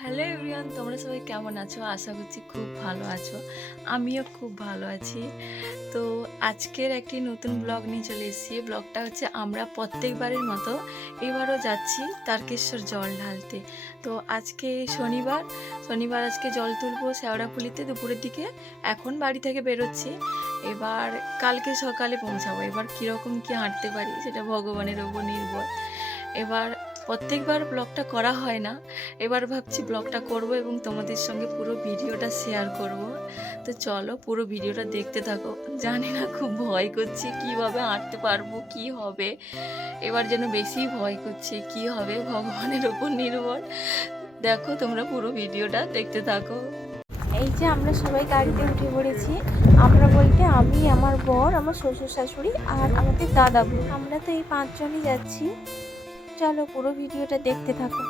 Hello everyone, তোমরা সবাই কেমন আছো? আশা করছি খুব ভালো আছো। আমিও খুব ভালো আছি। তো আজকের একটি নতুন ব্লগ নিয়ে চলে এসেছি। ব্লগটা হচ্ছে আমরা প্রত্যেকবারের মতো এবারও যাচ্ছি তারকেশ্বর জল ঢালতে। তো আজকে শনিবার আজকে জল তুলবো শেওড়াফুলিতে দুপুরের দিকে। এখন বাড়ি থেকে বেরোচ্ছি, এবার কালকে সকালে পৌঁছাবো। এবার কীরকম কী হাঁটতে পারি সেটা ভগবানের ওপর নির্ভর। এবার প্রত্যেকবার ব্লগটা করা হয় না, এবার ভাবছি ব্লগটা করব এবং তোমাদের সঙ্গে পুরো ভিডিওটা শেয়ার করব। তো চলো পুরো ভিডিওটা দেখতে থাকো। জানি না, খুব ভয় করছে কিভাবে হাঁটতে পারবো, কি হবে। এবার যেন বেশি ভয় করছে, কি হবে ভগবানের ওপর নির্ভর। দেখো তোমরা পুরো ভিডিওটা দেখতে থাকো। এই যে আমরা সবাই গাড়িতে উঠে পড়েছি। আমরা বলতে আমি, আমার বর, আমার শ্বশুর শাশুড়ি আর আমাদের দাদা বউ। আমরা তো এই 5 জনই যাচ্ছি। চলো পুরো ভিডিওটা দেখতে থাকো।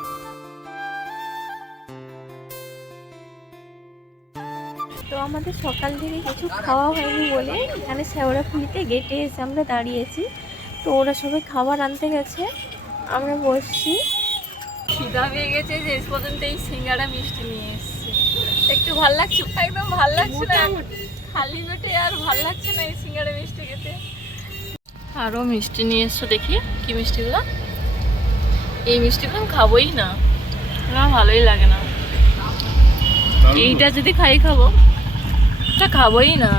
তো আমাদের সকাল থেকে কিছু খাওয়া হয়নি বলে এখানে শেওড়াফুলিতে গেটে এসে আমরা দাঁড়িয়েছি। তো ওরা সবাই খাবার আনতে গেছে, আমরা বসছি। খিদা পেয়ে গেছে, শেষ পর্যন্ত এই সিঙ্গাড়া মিষ্টি নিয়ে এসেছে। একটু ভাল লাগছে, একদম ভাল লাগছে না খালি পেটে, আর ভাল লাগছে না এই সিঙ্গাড়া মিষ্টি খেতে। আরও মিষ্টি নিয়ে এসছো, দেখি কি মিষ্টিগুলো। এই মিষ্টিগুলো আমি খাবোই না, আমার ভালোই লাগে না। এইটা যদি খাবো, এটা খাবোই না।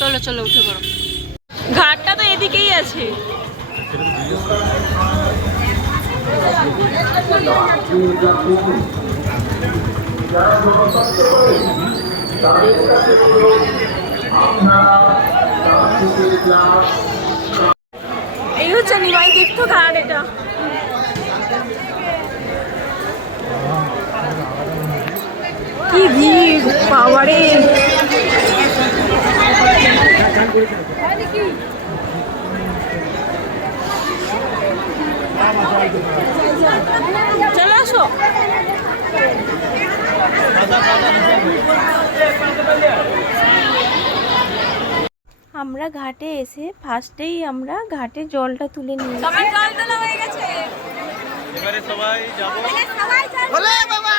চলো চলো উঠে পড়ো। ঘাটটা তো এদিকেই আছে। এই হচ্ছে নিমাই তীর্থ ঘাট। এটা কি ভিড় বাবারে। চলে আসো। আমরা ঘাটে এসে ফার্স্টেই আমরা ঘাটে জলটা তুলে নিয়েছি। সবাই জল তোলা হয়ে গেছে, এবারে সবাই যাব। বলে বাবা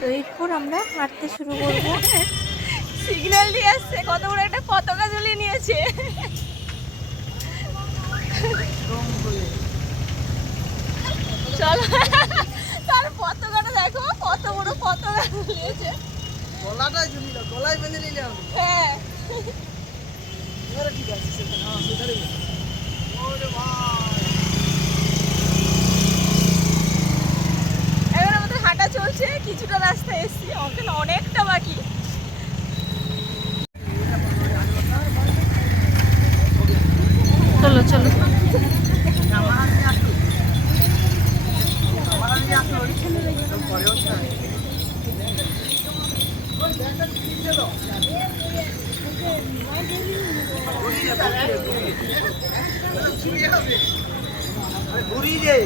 তো এরপর আমরা হাঁটতে শুরু করবো। সিগন্যাল দিয়ে আসছে, কত বড় একটা পতাকা ঝুলিয়ে নিয়েছে। চলো, তার পতাকাটা দেখো, কত বড় পতাকা ঝুলিয়েছে। গলাটাই ঝুলি দাও, গলায় বেঁধে নিলে হবে। হ্যাঁ, এবারে ঠিক আছে, সেখানে ওরে ভাই। এবার আমাদের হাঁটা চলছে, কিছুটা রাস্তা এসছি, আমাদের অনেকটা বাকি। চলো চলো। ঘুরিয়ে যে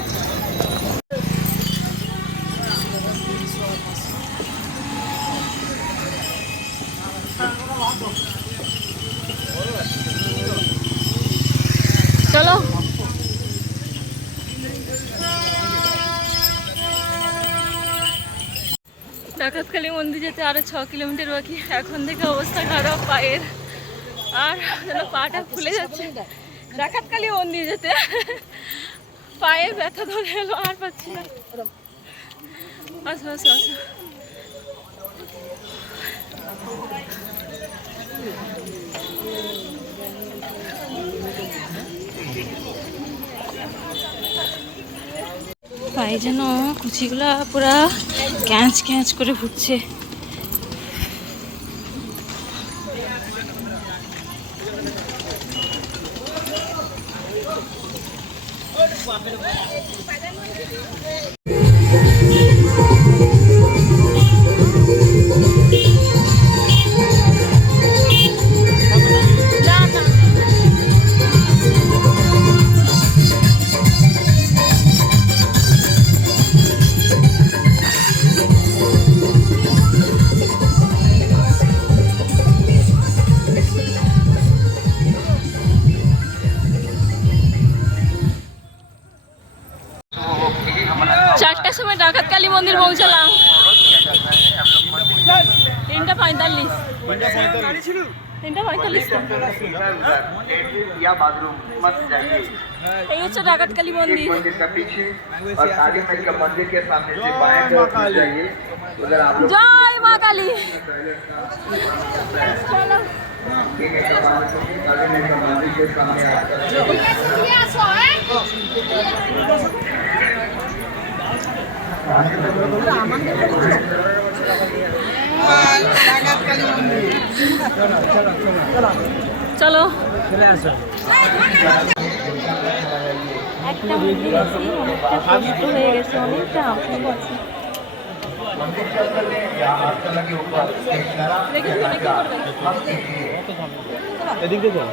চলো। ডাকাতখালী মন্দির যেতে আরো 6 কিলোমিটার বাকি। এখন থেকে অবস্থা খারাপ পায়ের, আর যেন পাটা ফুলে যাচ্ছে। ডাকাতখালী মন্দির যেতে পায়ে ব্যথা ধরে এলো, আর পাচ্ছি না। আসো আসো আসো। পায়ে যেন কুচিগুলা পুরা ক্যাঁচ ক্যাঁচ করে ফুটছে। 45। 3:45 या बाथरूम मत जाइए এই হচ্ছে ডাকাতকালী মন্দির। मंदिर का पीछे और काली माई का मंदिर के सामने से बाएं तरफ जाइए उधर आप लोग জয় মা কালী। চলো काली माई का मंदिर के सामने চলো একটা মন্দির এসে অনেকটা কষ্ট হয়ে গেছে, অনেকটা হাঁপিয়ে গেছে। मंदिर के अंदर में या आसला के ऊपर এদিক দিয়ে চল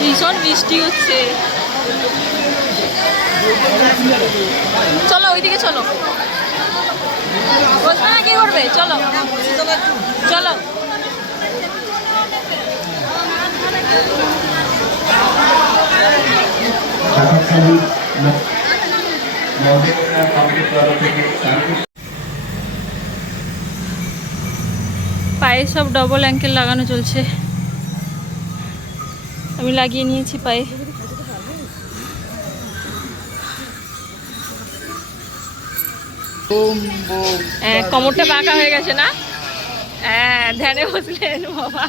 ভীষণ বৃষ্টি হচ্ছে। চলো ওইদিকে চলো, বসবে না কি করবে, চলো চলো। পায়ে সব ডবল অ্যাঙ্কেল লাগানো চলছে, আমি লাগিয়ে নিয়েছি পায়ে। কোমরটা বাঁকা হয়ে গেছে না? হ্যাঁ, ধ্যানে বসলেন বাবা।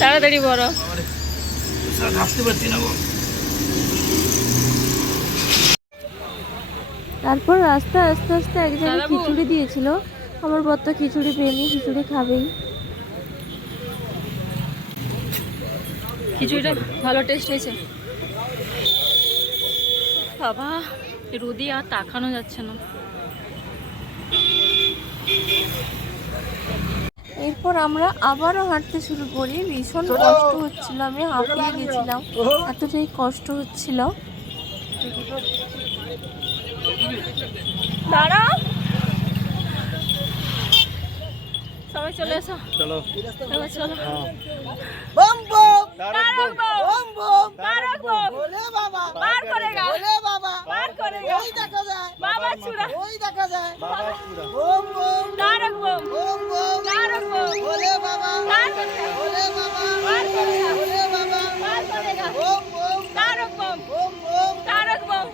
তাড়াতাড়ি বড় তারপর রাস্তা আস্তে আস্তে এক জায়গায় দাদাবু। খিচুড়ি দিয়েছিল। আমার বর তো খিচুড়ি প্রেমী, খিচুড়ি খাবেই। খিচুড়িটা ভালো টেস্ট হয়েছে বাবা। রোদে আর তাকানো যাচ্ছে না। এরপর আমরা আবারও হাঁটতে শুরু করি। ভীষণ কষ্ট হচ্ছিল, আমি হাঁপিয়ে গেছিলাম, এতটাই কষ্ট হচ্ছিল। দাঁড়াও, সবাই চলে এসো, চলো এবার চলো। बम बम তারক বম, बम बम তারক বম, बोले बाबा পার করেগা, बोले बाबा পার করেগা, ওই দেখা যায় বাবা চূড়া, ওই দেখা যায় বাবার চূড়া बम बम তারক বম, बम बम তারক বম, बोले बाबा পার করেগা, बोले बाबा পার করেগা, बोले बाबा পার করেগা, बम बम তারক বম, बम बम তারক বম।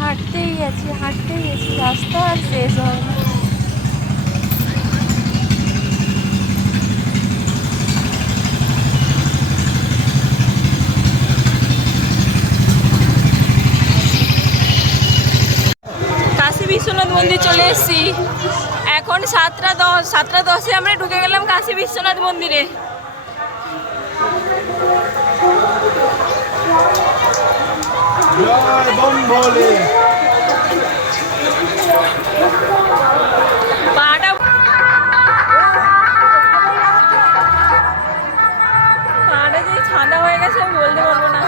হাঁটতেই গেছি, রাস্তা আর শেষ হয় না। কাশী বিশ্বনাথ মন্দির চলে এসেছি। এখন 7:10 আমরা ঢুকে গেলাম কাশী বিশ্বনাথ মন্দিরে। জয় বম ভোলে পাটা যে ছাঁদা হয়ে গেছে আমি বলতে পারবো না।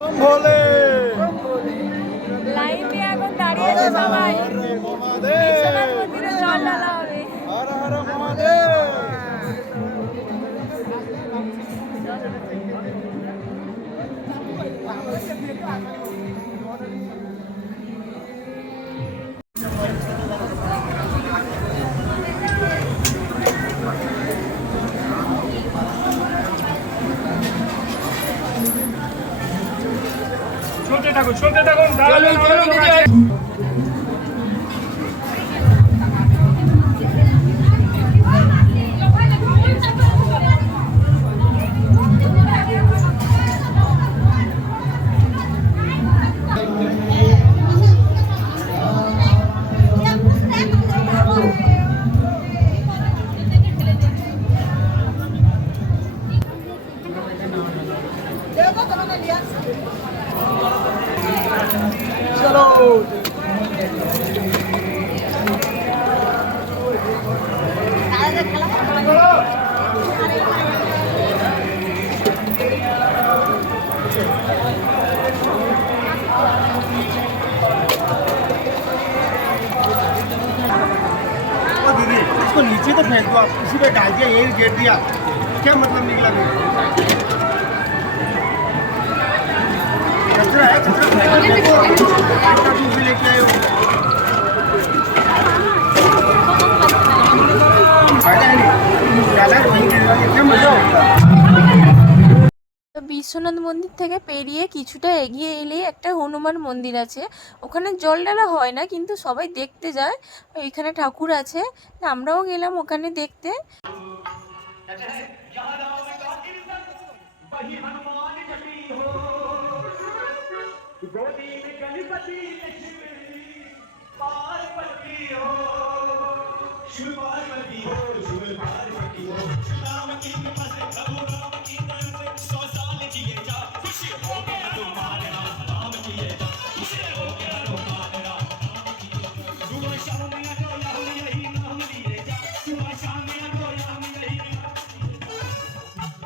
বম ভোলে লাইন দিয়ে এখন দাঁড়িয়েছে সবাই, বিশ্বনাথ মন্দিরে জল ঢালা হবে। হর হর মহাদেব। চলতে থাকুন इसको नीचे तो फेंक दो, आप इसी पे डाल दिया, यही गेट दिया, क्या मतलब निकला? कचरा है, कचरा फेंको, कचरा दूर से लेके आए हो, फायदा है नहीं, डाला है वहीं गिरवा दिया, क्या मतलब है? তো বিশ্বনাথ মন্দির থেকে পেরিয়ে কিছুটা এগিয়ে এলেই একটা হনুমান মন্দির আছে। ওখানে জল ঢালা হয় না, কিন্তু সবাই দেখতে যায়। ওইখানে ঠাকুর আছে, আমরাও গেলাম ওখানে দেখতে।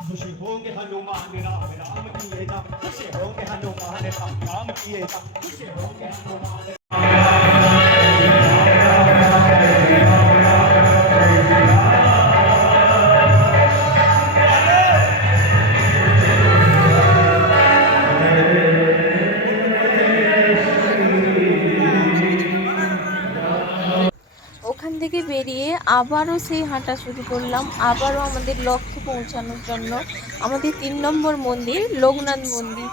खुश होंगे हनुमान राम राम किए जा, खुश होंगे हनुमान राम राम किए जा, खुश होंगे हनुमान। ওখান থেকে বেরিয়ে আবারও সেই হাঁটা শুরু করলাম, আবারও আমাদের লক্ষ্যে পৌঁছানোর জন্য। আমাদের 3 নম্বর মন্দির লোকনাথ মন্দির।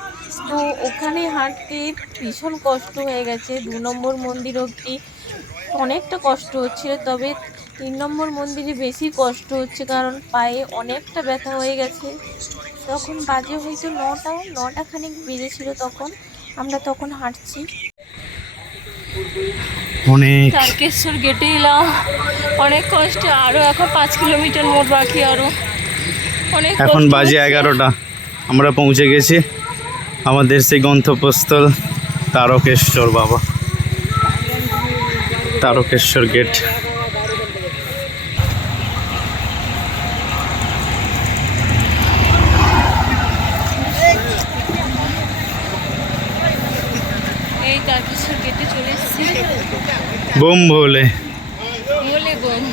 তো ওখানে হাঁটতে ভীষণ কষ্ট হয়ে গেছে। 2 নম্বর মন্দির অবধি অনেকটা কষ্ট হচ্ছিল, তবে 3 নম্বর মন্দিরে বেশি কষ্ট হচ্ছে, কারণ পায়ে অনেকটা ব্যথা হয়ে গেছে। তখন বাজে হয়তো 9টা খানিক বেজেছিল, তখন আমরা হাঁটছি। অনেক তারকেশ্বর গেটে এলাম, অনেক কষ্ট। আরও এখন 5 কিলোমিটার মোট বাকি, আরও অনেক এখন কষ্ট বাজে হচ্ছে। 11টা। আমরা পৌঁছে গেছি আমাদের সেই গন্তব্যস্থল তারকেশ্বর বাবা, তারকেশ্বর গেট। এই তারকেশ্বর গেটে চলে এসেছি। বোম ভোলে বলে বোন,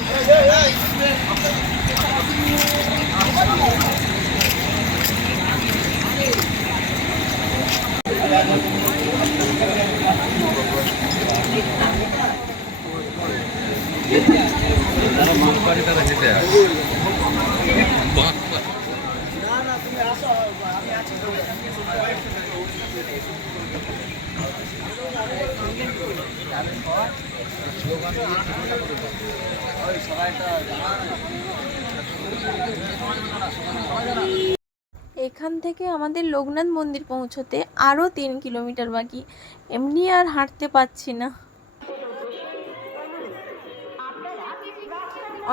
এখান থেকে আমাদের লোকনাথ মন্দির পৌঁছতে আরও 3 কিলোমিটার বাকি। এমনি আর হাঁটতে পারছি না,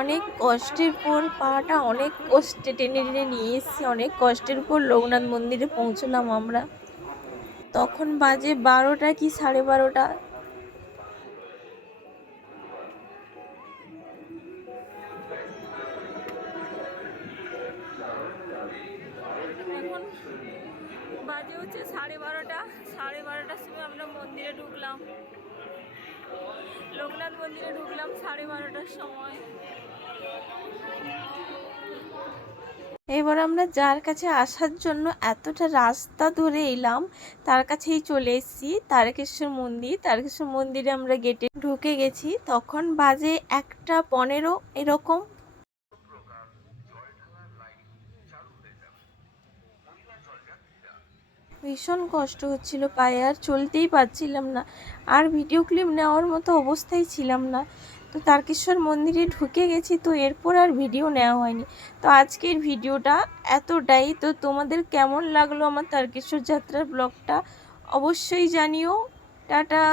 অনেক কষ্টের পর পাটা অনেক কষ্টে টেনে টেনে নিয়ে এসেছি। অনেক কষ্টের পর লোকনাথ মন্দিরে পৌঁছলাম আমরা। তখন বাজে 12টা কি 12:30। এখন বাজে হচ্ছে 12:30। 12:30টার সময় আমরা মন্দিরে ঢুকলাম, লোকনাথ মন্দিরে ঢুকলাম 12:30টার সময়। এবার আমরা যার কাছে আসার জন্য এতটা রাস্তা ধরে এলাম, তার কাছেই চলে এসেছি, তারকেশ্বর মন্দির। তারকেশ্বর মন্দিরে আমরা গেটে ঢুকে গেছি। তখন বাজে 1:15 এরকম। ভীষণ কষ্ট হচ্ছিল পায়ে, আর চলতেই পারছিলাম না, আর ভিডিও ক্লিপ নেওয়ার মতো অবস্থায় ছিলাম না। তো তারকেশ্বর মন্দিরে ঢুকে গেছি, তো এরপর আর ভিডিও নেওয়া হয়নি। তো আজকের ভিডিওটা এতটাই। তো তোমাদের কেমন লাগলো আমার তারকেশ্বর যাত্রার ব্লগটা অবশ্যই জানিও। টাটা।